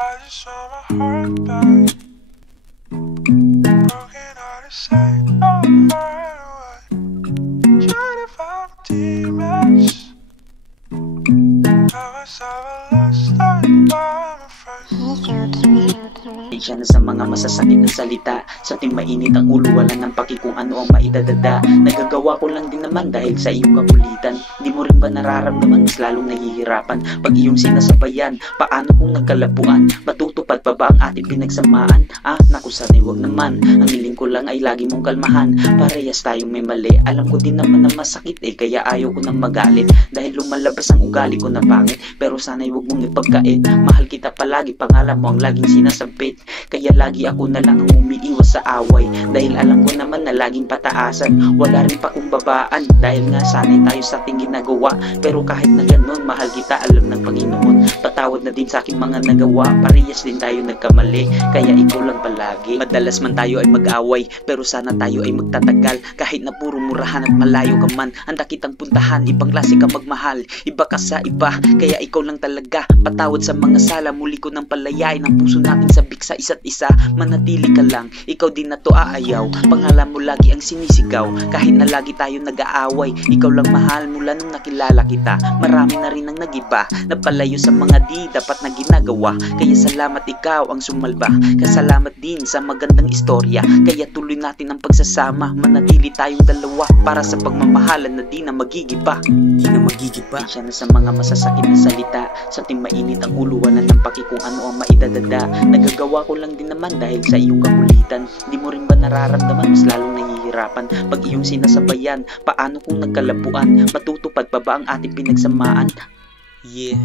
I just want my heart back. Broken hearted, say I'm right away. Trying to find my teammates. Now it's our last night, I'm afraid. Siya na sa mga masasakit na salita. Sa ating mainit ang ulo, wala ng paki kung ano ang maidadada. Nagagawa ko lang din naman dahil sa iyong kakulitan. Di mo rin ba nararamdaman, mas lalong nahihirapan pag iyong sinasabayan? Paano kung nagkalabuan? Matutupad pa ba ang ating pinagsamaan? Naku sana'y wag naman. Ang hiling ko lang ay lagi mong kalmahan. Parehas tayong may mali. Alam ko din naman na masakit kaya ayaw ko nang magalit. Dahil lumalabas ang ugali ko na pangit. Pero sana'y wag mong ipagkait. Mahal kita palagi, pangalan mo ang laging sinasabit. Kaya lagi ako na lang ang umiiwas sa away. Dahil alam ko naman na laging pataasan. Wala rin pa kung babaan. Dahil nga sanay tayo sa ating ginagawa. Pero kahit na ganun, mahal kita, alam ng Panginoon. Patawad na din sa aking mga nagawa. Parehas din tayo nagkamali. Kaya ikaw lang palagi. Madalas man tayo ay mag-away, pero sana tayo ay magtatagal. Kahit na puro murahan at malayo ka man, handa kitang puntahan. Ibang klase ka magmahal, iba ka sa iba. Kaya ikaw lang talaga. Patawad sa mga sala, muli ko nang palayain ang puso nating sabik sa isa't isa. Manatili ka lang, ikaw din na to aayaw. Pangalan mo lagi ang sinisigaw. Kahit na lagi tayo nag-aaway, ikaw lang mahal mula nung nakilala kita. Marami na rin ang nagiba, napalayo sa mga di dapat na ginagawa. Kaya salamat ikaw ang sumalba. Kasalamat din sa magandang istorya. Kaya tuloy natin ang pagsasama. Manatili tayong dalawa para sa pagmamahalan na di na magigiba. Di na magigiba. Siya na sa mga masasakit na salita. Sa ating mainit ang ulo, wala ng paki kung ano ang maidadada. Nagagawa ko lang din naman dahil sa iyong kakulitan. Di mo rin ba nararamdaman, mas lalong nahihirapan pag iyong sinasabayan? Paano kung nagkalabuan? Matutupad pa ba ang ating pinagsamaan? Yeah.